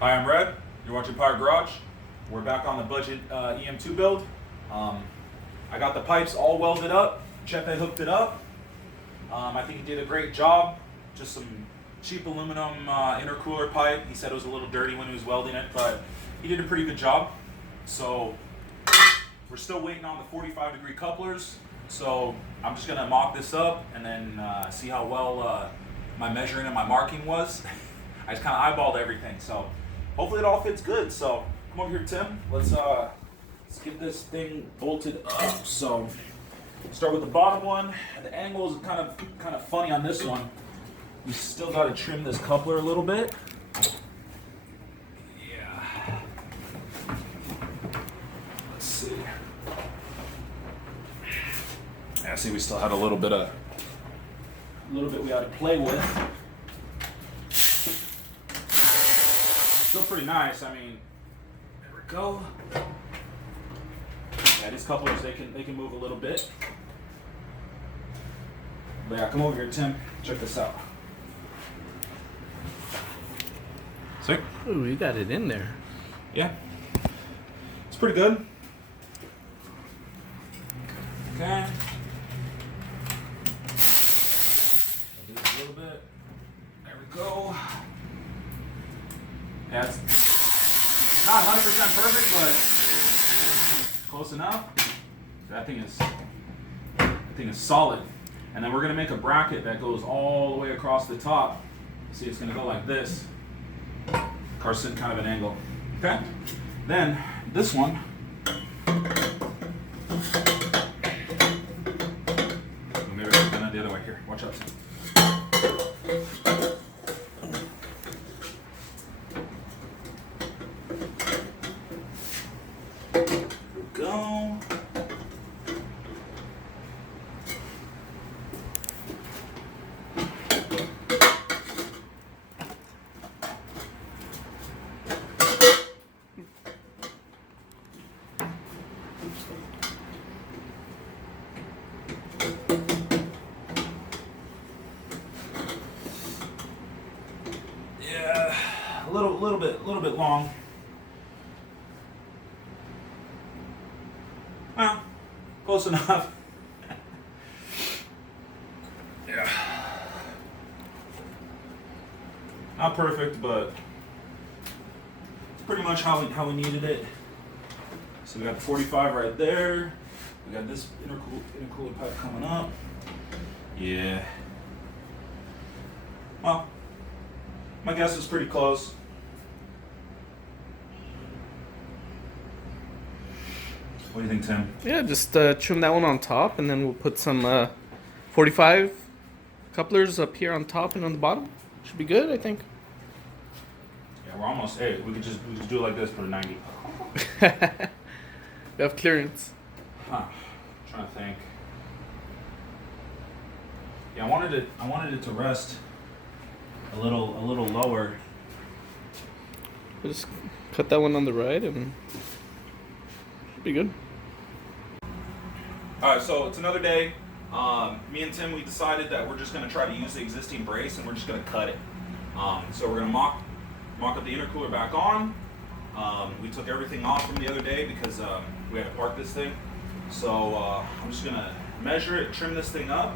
Hi, I'm Red. You're watching Pirate Garage. We're back on the budget EM2 build. I got the pipes all welded up. Chepe hooked it up. I think he did a great job. Just some cheap aluminum intercooler pipe. He said it was a little dirty when he was welding it, but he did a pretty good job. So we're still waiting on the 45-degree couplers. So I'm just gonna mock this up and then see how well my measuring and my marking was. I just kind of eyeballed everything, so hopefully it all fits good. So come over here, Tim. Let's get this thing bolted up. So start with the bottom one. The angle is kind of funny on this one. We still got to trim this coupler a little bit. Yeah. Let's see. Yeah, see, we still had a little bit we had to play with. Still pretty nice. I mean, there we go. Yeah, these couplers they can move a little bit. But yeah, come over here, Tim. Check this out. See? Ooh, you got it in there. Yeah. It's pretty good. Okay. I'll do this a little bit. There we go. Yeah, it's not 100% perfect, but close enough. That thing is solid. And then we're gonna make a bracket that goes all the way across the top. See, it's gonna go like this. Car's sitting kind of an angle. Okay. Then this one. Maybe I should have done it the other way. Here, watch out. Go. Yeah, a little bit long. Well, close enough. Yeah. Not perfect, but it's pretty much how we needed it. So we got the 45 right there. We got this intercooler pipe coming up. Yeah. Well, my guess is pretty close. What do you think, Tim? Yeah, just trim that one on top, and then we'll put some 45 couplers up here on top and on the bottom. Should be good, I think. Yeah, we're almost. Hey, we could just do it like this, put a 90. We have clearance. Huh. Trying to think. Yeah, I wanted it to rest a little lower. We'll just cut that one on the right, and should be good. All right, so it's another day. Me and Tim, we decided that we're just going to try to use the existing brace and we're just going to cut it. So we're going to mock up the intercooler back on. We took everything off from the other day because we had to park this thing. So I'm just going to measure it, trim this thing up,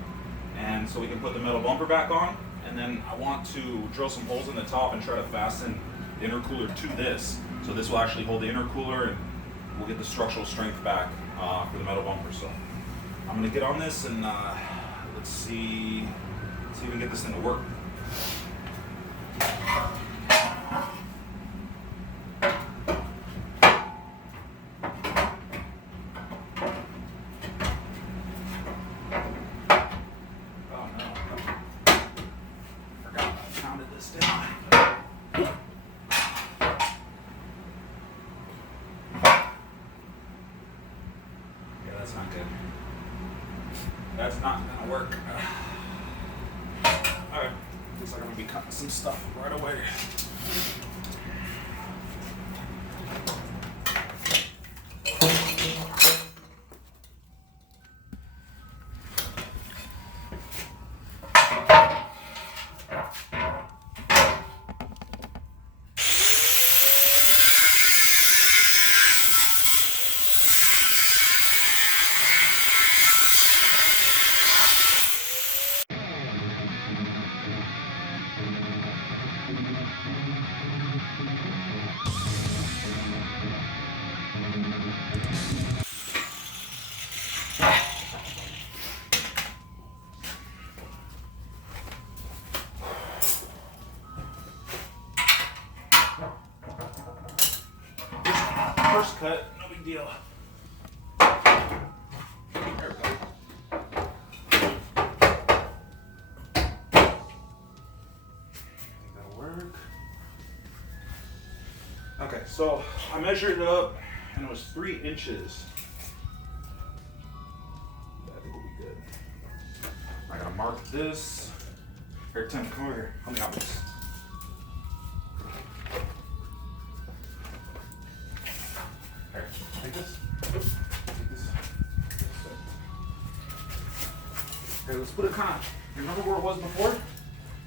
and so we can put the metal bumper back on. And then I want to drill some holes in the top and try to fasten the intercooler to this. So this will actually hold the intercooler and we'll get the structural strength back for the metal bumper. So I'm gonna get on this and let's see if we can get this thing to work. Oh no. Forgot I pounded this down. That's not good. That's not gonna work. Alright, looks like I'm gonna be cutting some stuff right away. First cut, no big deal. There we go. That'll work. Okay, so I measured it up and it was 3 inches. I think we'll be good. I gotta mark this. Here, Tim, come over here. Help me out with this. Here, take this. Take this. Okay, let's put it kind of. You remember where it was before?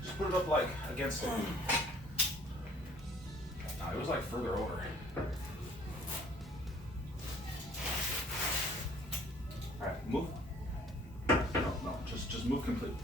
Just put it up like against it. No, it was like further over. All right, move. No, just move completely.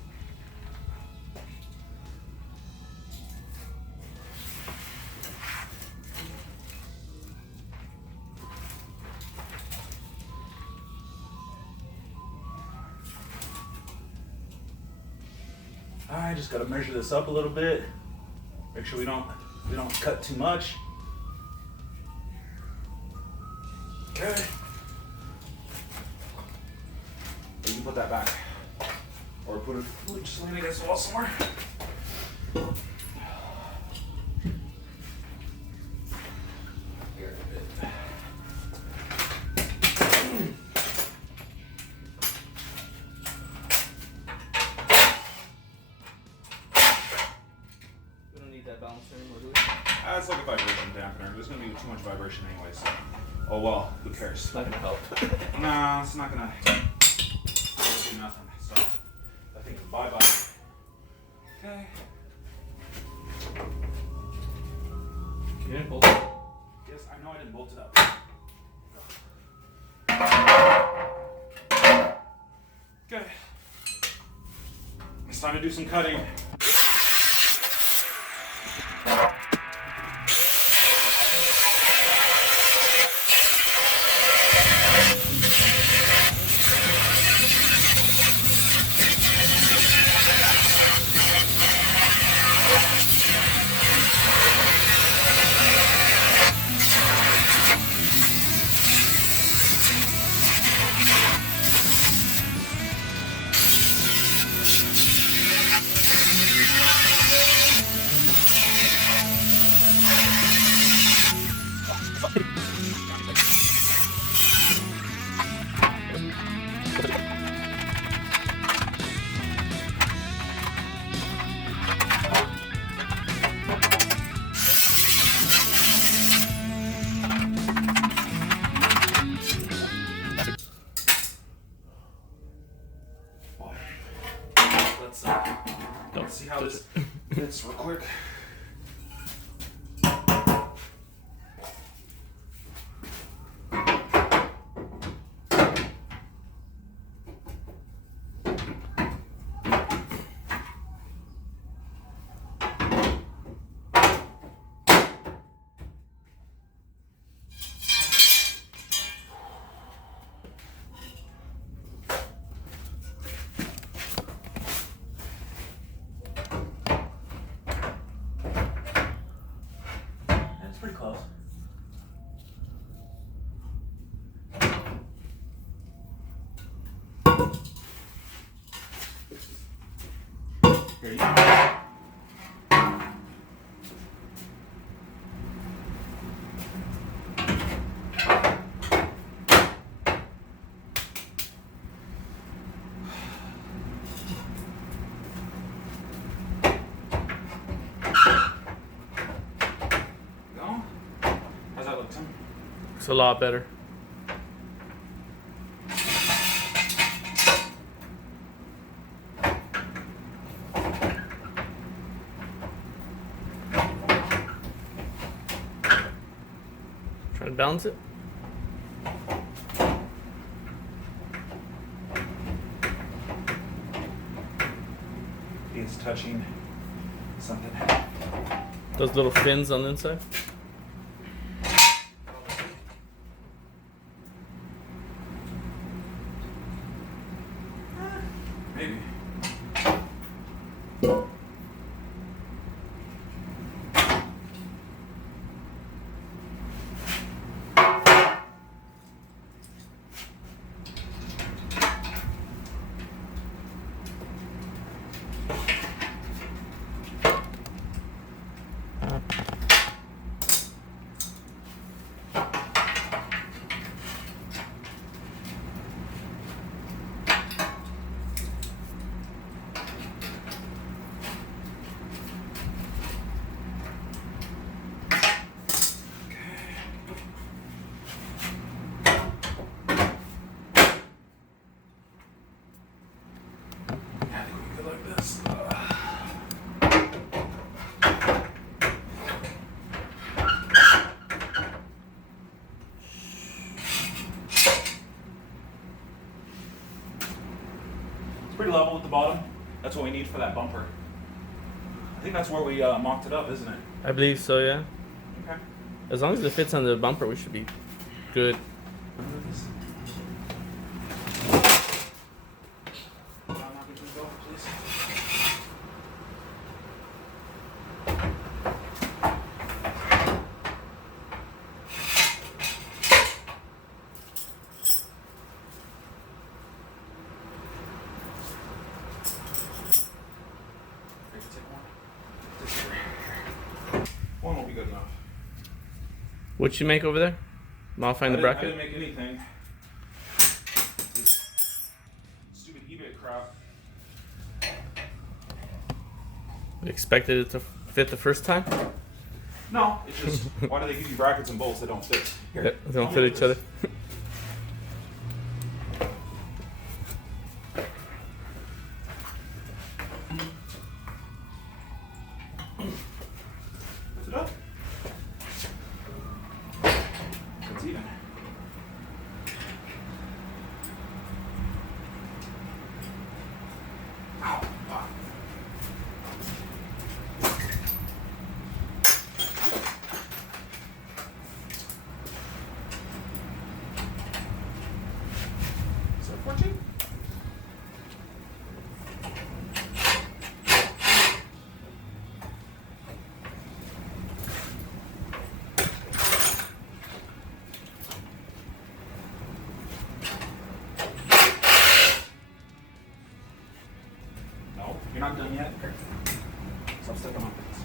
I just gotta measure this up a little bit. Make sure we don't cut too much. Okay. You can put that back, or put it just lean against the wall somewhere. It's like a vibration dampener. There's gonna be too much vibration anyway, so. Oh well, who cares? It's not gonna help. Nah, it's not gonna do nothing. So, I think bye bye. Okay. You didn't bolt it? Yes, I know I didn't bolt it up. Okay. It's time to do some cutting. Let's see how this fits real quick. Pretty close. Here you go. Looks a lot better. Try to balance it. It's touching something. Those little fins on the inside. level at the bottom. That's what we need for that bumper. I think that's where we mocked it up, isn't it? I believe so, yeah. Okay. As long as it fits on the bumper, we should be good. One will be good enough. What'd you make over there? Modifying the I bracket? didn't make anything. This stupid eBay crap. You expected it to fit the first time? No, it's just, why do they give you brackets and bolts that don't fit? Here, They don't help fit me each with other. this. Lift it up. It's even. Ow. Ah. Is that 14? No, you're not done yet. Here. Stop sticking on things.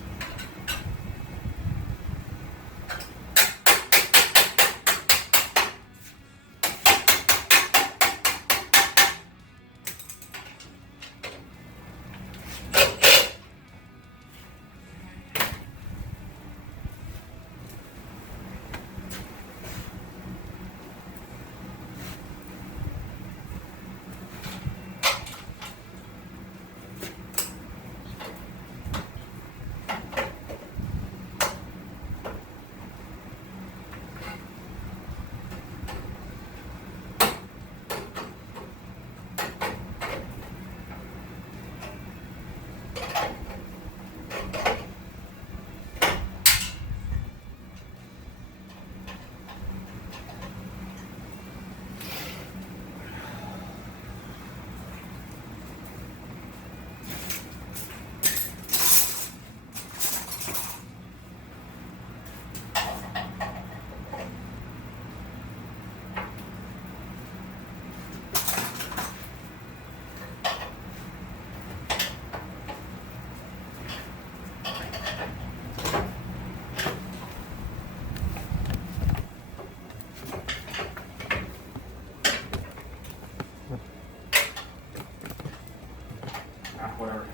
Whatever.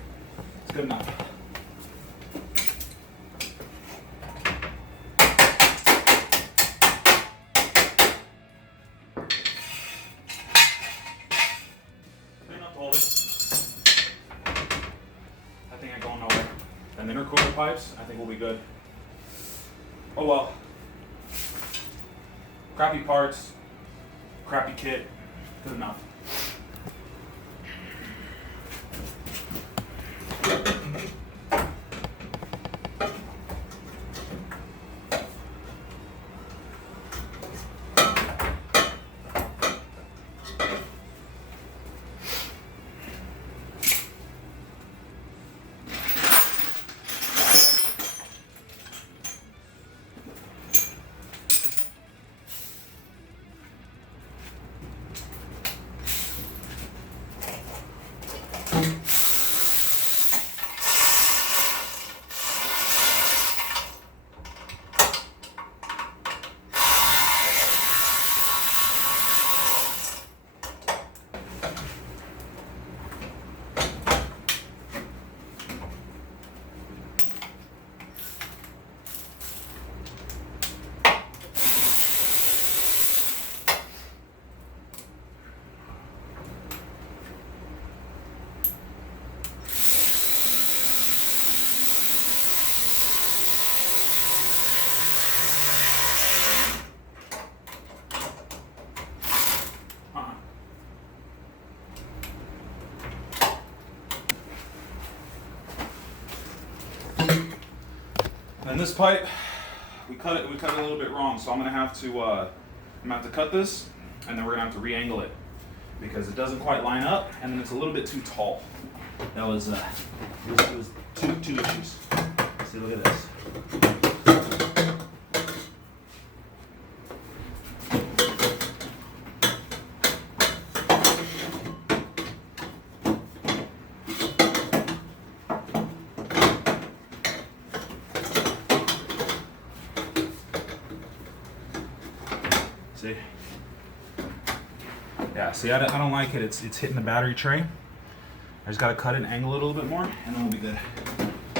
It's good enough. Good enough to hold it. That thing ain't going nowhere. And the intercooler pipes, I think will be good. Oh well. Crappy parts, crappy kit, good enough. this pipe, we cut it a little bit wrong, so I'm gonna have to cut this, and then we're gonna have to re-angle it because it doesn't quite line up, and then it's a little bit too tall. That was it was two issues. See, look at this. See? Yeah, see, I don't like it. It's hitting the battery tray. I just gotta cut it and angle it a little bit more, and then we'll be good.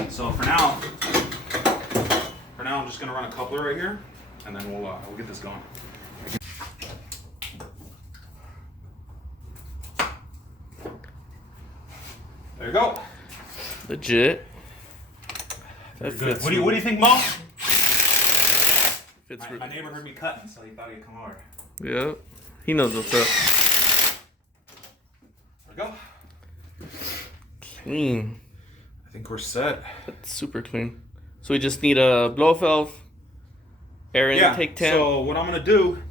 So for now, I'm just gonna run a coupler right here, and then we'll get this going. There you go. Legit. That good. What do you think, Mo? My neighbor heard me cutting, so he thought he'd come over. Yeah, he knows what's up. There we go. Clean. I think we're set. That's super clean. So we just need a blow-off valve, air intake tank. So what I'm gonna do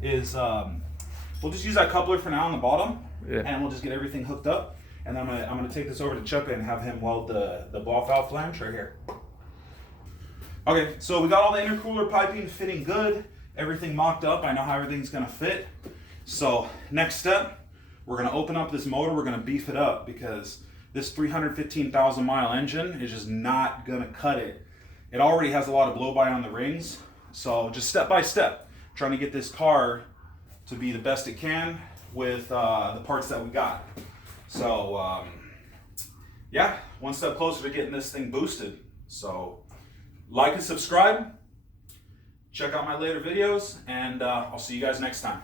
is we'll just use that coupler for now on the bottom, and we'll just get everything hooked up. And I'm gonna take this over to Chuck and have him weld the blow-off valve flange right here. Okay, so we got all the intercooler piping fitting good, everything mocked up. I know how everything's gonna fit. So next step, we're gonna open up this motor, we're gonna beef it up because this 315,000 mile engine is just not gonna cut it. It already has a lot of blow-by on the rings. So just step by step, trying to get this car to be the best it can with the parts that we got. So yeah, one step closer to getting this thing boosted. So like and subscribe, check out my later videos, and I'll see you guys next time.